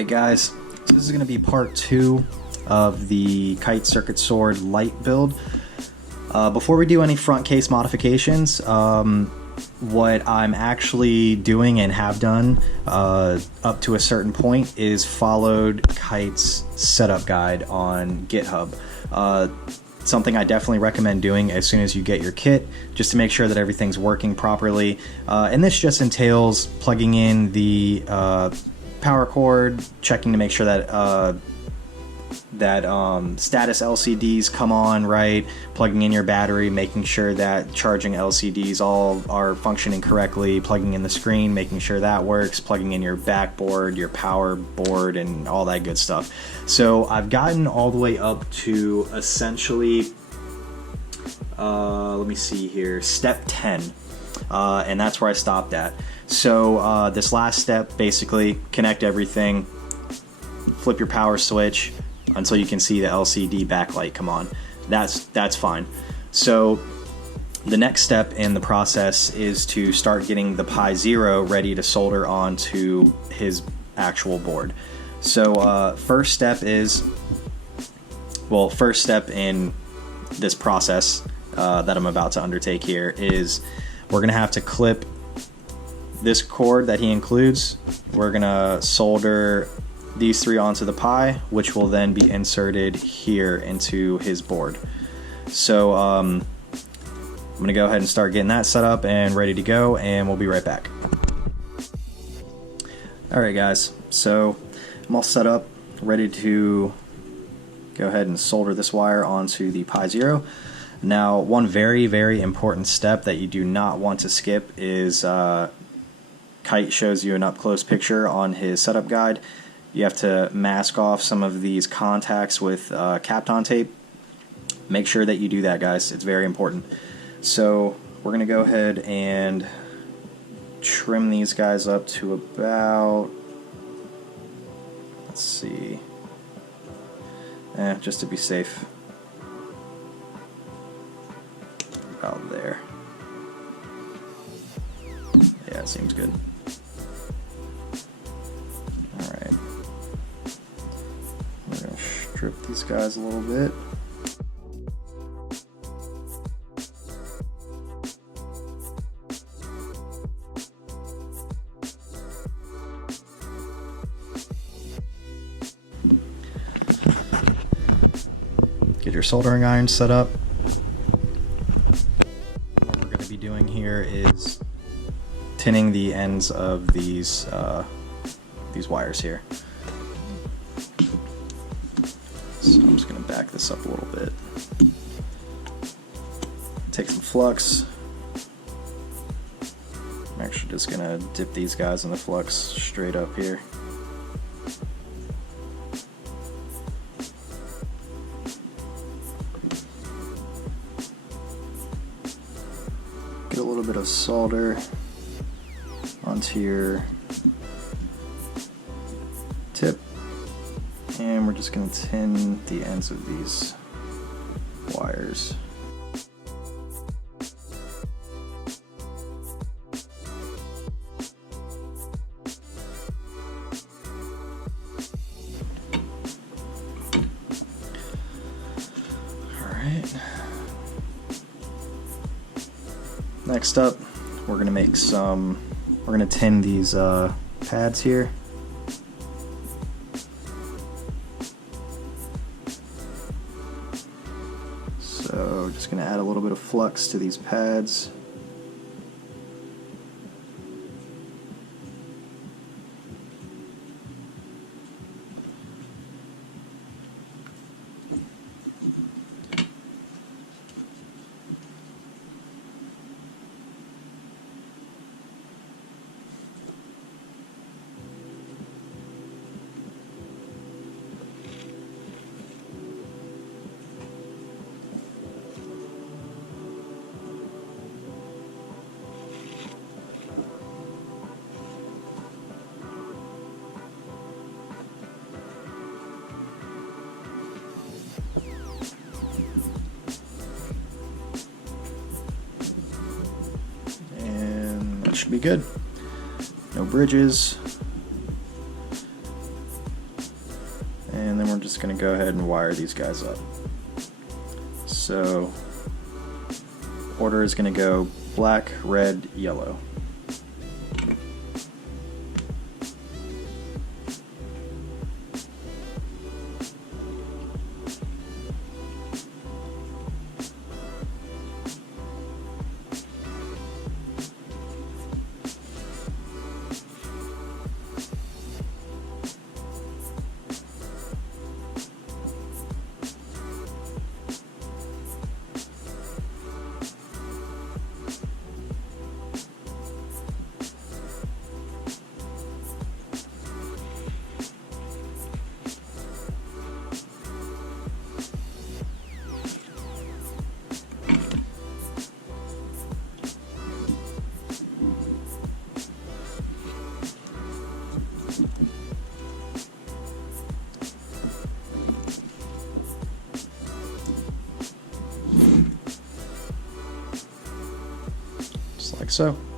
Alright guys, so this is going to be part 2 of the Kite Circuit Sword Lite build. Before we do any front case modifications, what I'm actually doing and have done up to a certain point is followed Kite's setup guide on GitHub. Something I definitely recommend doing as soon as you get your kit, just to make sure that everything's working properly. And this just entails plugging in the power cord, checking to make sure that status LCDs come on right, plugging in your battery, making sure that charging LCDs all are functioning correctly, plugging in the screen, making sure that works, plugging in your backboard, your power board, and all that good stuff. So I've gotten all the way up to essentially, let me see here, step 10, and that's where I stopped at. So this last step, basically connect everything, flip your power switch until you can see the LCD backlight come on. That's fine. So the next step in the process is to start getting the PiZero ready to solder onto his actual board. So first step in this process that I'm about to undertake here is we're gonna have to clip this cord that he includes. We're gonna solder these 3 onto the Pi, which will then be inserted here into his board. So I'm gonna go ahead and start getting that set up and ready to go, and we'll be right back. Alright guys, so I'm all set up, ready to go ahead and solder this wire onto the PiZero. Now, one very, very important step that you do not want to skip is Kite shows you an up-close picture on his setup guide. You have to mask off some of these contacts with kapton tape. Make sure that you do that, guys. It's very important. So we're going to go ahead and trim these guys up to about, let's see, just to be safe, about there. Yeah, it seems good. Alright. We're going to strip these guys a little bit. Get your soldering iron set up. What we're going to be doing here is tinning the ends of these wires here. So I'm just going to back this up a little bit. Take some flux. I'm actually just going to dip these guys in the flux straight up here. Get a little bit of solder onto your tip, and we're just going to tin the ends of these wires. Alright. Next up, we're going to tin these pads here. So just going to add a little bit of flux to these pads. Should be good. No bridges. And then we're just going to go ahead and wire these guys up. So order is going to go black, red, yellow. Just like so.